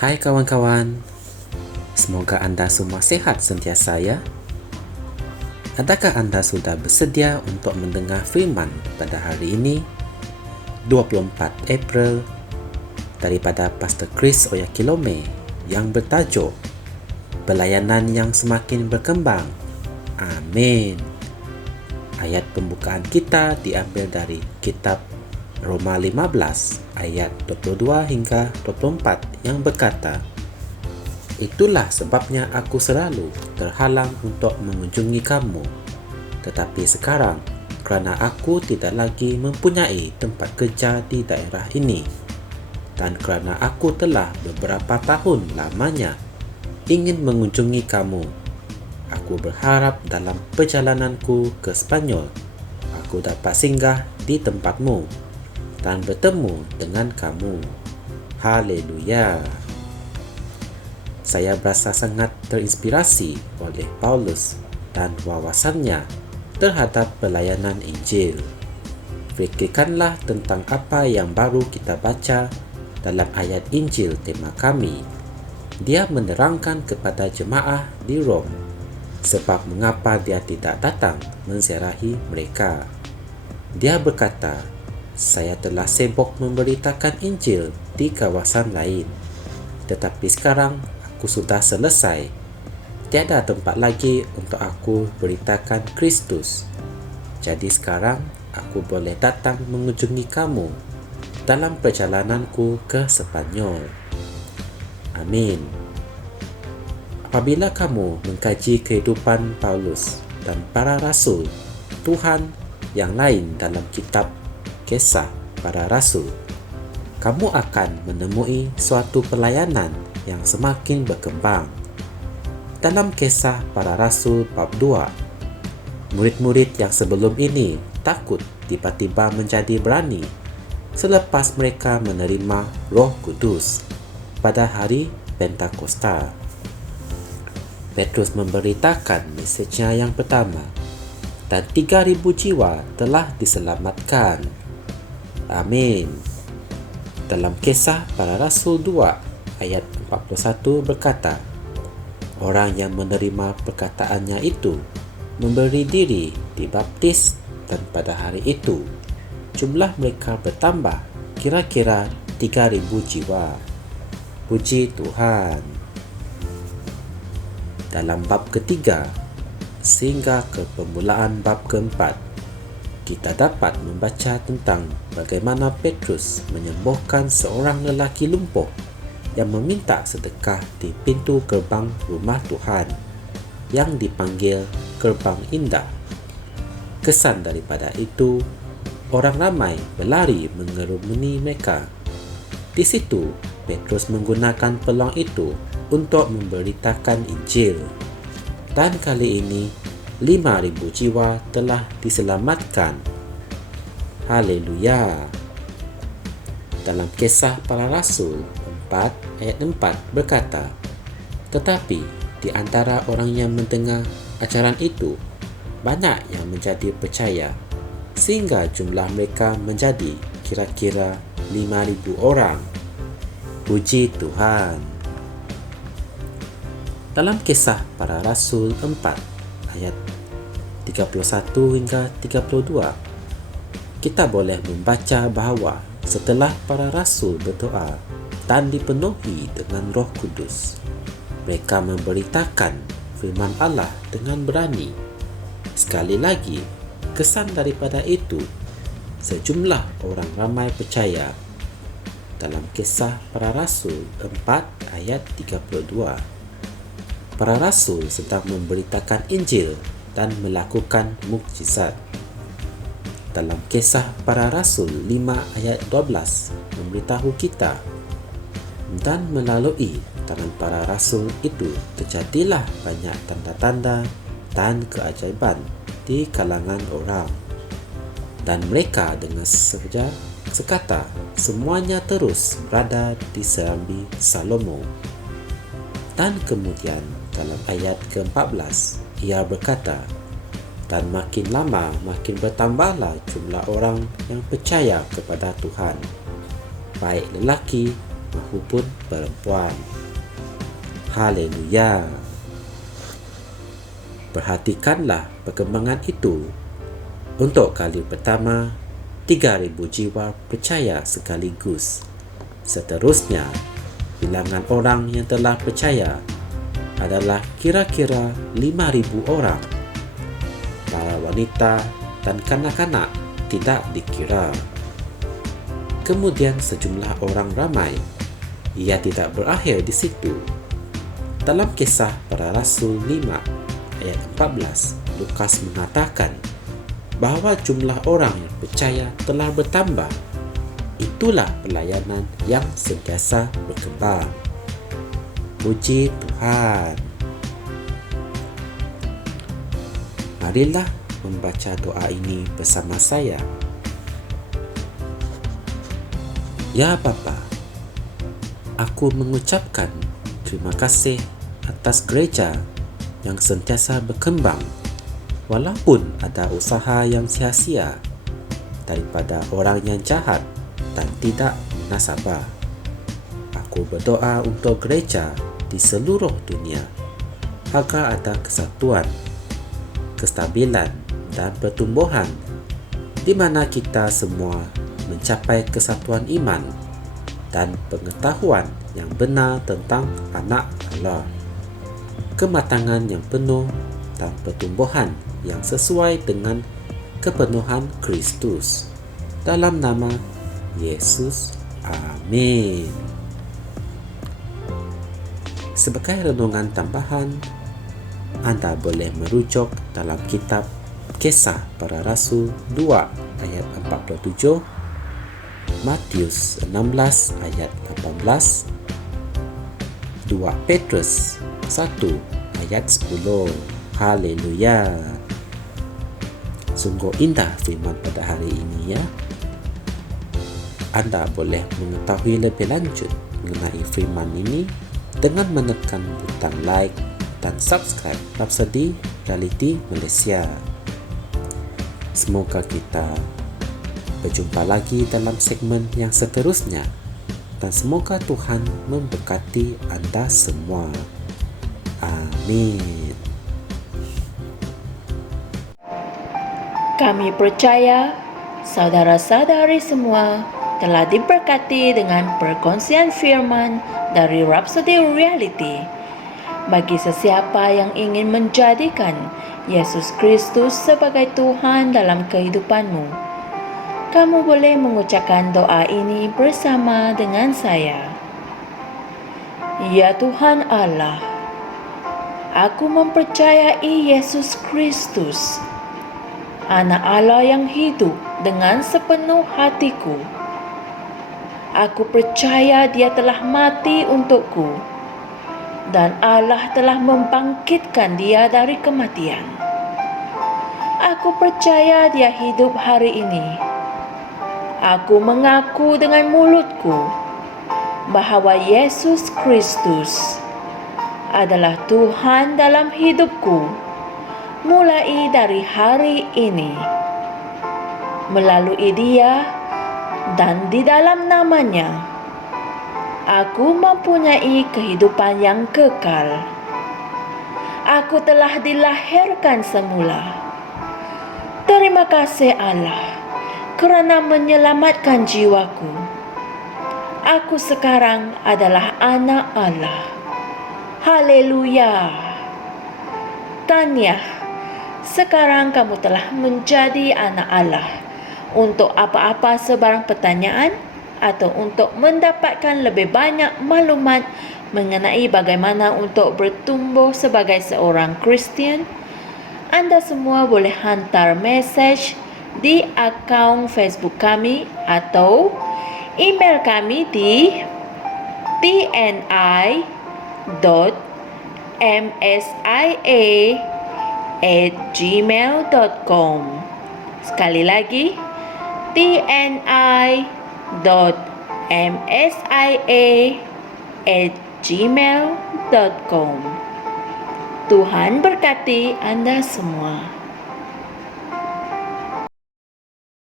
Hai kawan-kawan, semoga Anda semua sehat sentiasa ya. Adakah Anda sudah bersedia untuk mendengar firman pada hari ini, 24 April, daripada Pastor Chris Oyakhilome yang bertajuk Pelayanan yang Semakin Berkembang. Amin. Ayat pembukaan kita diambil dari kitab Roma 15 ayat 22 hingga 24 yang berkata, "Itulah sebabnya aku selalu terhalang untuk mengunjungi kamu. Tetapi sekarang, kerana aku tidak lagi mempunyai tempat kerja di daerah ini, dan kerana aku telah beberapa tahun lamanya ingin mengunjungi kamu, aku berharap dalam perjalananku ke Spanyol, aku dapat singgah di tempatmu dan bertemu dengan kamu." Haleluya. Saya berasa sangat terinspirasi oleh Paulus dan wawasannya terhadap pelayanan Injil. Fikirkanlah tentang apa yang baru kita baca dalam ayat Injil tema kami. Dia menerangkan kepada jemaah di Rom sebab mengapa dia tidak datang menziarahi mereka. Dia berkata, "Saya telah sibuk memberitakan Injil di kawasan lain, tetapi sekarang aku sudah selesai. Tiada tempat lagi untuk aku beritakan Kristus. Jadi sekarang aku boleh datang mengunjungi kamu dalam perjalananku ke Spanyol." Amin. Apabila kamu mengkaji kehidupan Paulus dan para rasul Tuhan yang lain dalam kitab Kisah Para Rasul, kamu akan menemui suatu pelayanan yang semakin berkembang. Dalam Kisah Para Rasul bab 2, murid-murid yang sebelum ini takut tiba-tiba menjadi berani selepas mereka menerima Roh Kudus pada hari Pentakosta. Petrus memberitakan mesejnya yang pertama, dan 3,000 jiwa telah diselamatkan. Amin. Dalam Kisah Para Rasul 2 ayat 41 berkata, orang yang menerima perkataannya itu memberi diri dibaptis, dan pada hari itu jumlah mereka bertambah kira-kira 3,000 jiwa. Puji Tuhan. Dalam bab ketiga sehingga ke permulaan bab keempat, kita dapat membaca tentang bagaimana Petrus menyembuhkan seorang lelaki lumpuh yang meminta sedekah di pintu gerbang rumah Tuhan yang dipanggil Gerbang Indah. Kesan daripada itu, orang ramai berlari mengerumuni mereka. Di situ, Petrus menggunakan peluang itu untuk memberitakan Injil. Dan kali ini 5,000 jiwa telah diselamatkan. Haleluya. Dalam Kisah Para Rasul 4 ayat 4 berkata, tetapi di antara orang yang mendengar ajaran itu, banyak yang menjadi percaya, sehingga jumlah mereka menjadi kira-kira 5,000 orang. Puji Tuhan. Dalam Kisah Para Rasul 4 ayat 31 hingga 32, kita boleh membaca bahawa setelah para rasul berdoa dan dipenuhi dengan Roh Kudus, mereka memberitakan firman Allah dengan berani. Sekali lagi, kesan daripada itu, sejumlah orang ramai percaya. Dalam Kisah Para Rasul 4 ayat 32, para rasul sedang memberitakan Injil dan melakukan mukjizat. Dalam Kisah Para Rasul 5 ayat 12 memberitahu kita, dan melalui tangan para rasul itu terjadilah banyak tanda-tanda dan keajaiban di kalangan orang. Dan mereka dengan saja sekata semuanya terus berada di serambi Salomo. Dan kemudian dalam ayat ke-14 ia berkata, dan makin lama makin bertambahlah jumlah orang yang percaya kepada Tuhan, baik lelaki maupun perempuan. Haleluya! Perhatikanlah perkembangan itu. Untuk kali pertama, 3,000 jiwa percaya sekaligus. Seterusnya, bilangan orang yang telah percaya adalah kira-kira 5,000 orang. Para wanita dan kanak-kanak tidak dikira. Kemudian sejumlah orang ramai. Ia tidak berakhir di situ. Dalam Kisah Para Rasul 5 ayat 14, Lukas mengatakan bahawa jumlah orang yang percaya telah bertambah. Itulah pelayanan yang sentiasa berkembang. Puji Tuhan. Marilah membaca doa ini bersama saya. Ya Bapa, aku mengucapkan terima kasih atas gereja yang sentiasa berkembang walaupun ada usaha yang sia-sia daripada orang yang jahat dan tidak munasabah. Aku berdoa untuk gereja di seluruh dunia agar ada kesatuan, kestabilan dan pertumbuhan di mana kita semua mencapai kesatuan iman dan pengetahuan yang benar tentang Anak Allah, kematangan yang penuh dan pertumbuhan yang sesuai dengan kepenuhan Kristus. Dalam nama Yesus, amin. Sebagai renungan tambahan, Anda boleh merujuk dalam kitab Kisah Para Rasul 2 ayat 47, Matius 16 ayat 18, 2 Petrus 1 ayat 10. Haleluya. Sungguh indah firman pada hari ini ya. Anda boleh mengetahui lebih lanjut mengenai firman ini dengan menekan butang like dan subscribe Rhapsody Reality Malaysia. Semoga kita berjumpa lagi dalam segmen yang seterusnya dan semoga Tuhan memberkati anda semua. Amin. Kami percaya saudara-saudari semua telah diberkati dengan perkongsian firman dari Rhapsody Reality. Bagi sesiapa yang ingin menjadikan Yesus Kristus sebagai Tuhan dalam kehidupanmu, kamu boleh mengucapkan doa ini bersama dengan saya. Ya Tuhan Allah, aku mempercayai Yesus Kristus, Anak Allah yang hidup dengan sepenuh hatiku. Aku percaya Dia telah mati untukku dan Allah telah membangkitkan Dia dari kematian. Aku percaya Dia hidup hari ini. Aku mengaku dengan mulutku bahawa Yesus Kristus adalah Tuhan dalam hidupku mulai dari hari ini. Melalui Dia dan di dalam nama-Nya, aku mempunyai kehidupan yang kekal. Aku telah dilahirkan semula. Terima kasih Allah kerana menyelamatkan jiwaku. Aku sekarang adalah anak Allah. Haleluya. Tahniah, sekarang kamu telah menjadi anak Allah. Untuk apa-apa sebarang pertanyaan atau untuk mendapatkan lebih banyak maklumat mengenai bagaimana untuk bertumbuh sebagai seorang Kristian, anda semua boleh hantar mesej di akaun Facebook kami atau email kami di tni.msia@gmail.com. Sekali lagi, tni.msia@gmail.com. Tuhan berkati anda semua.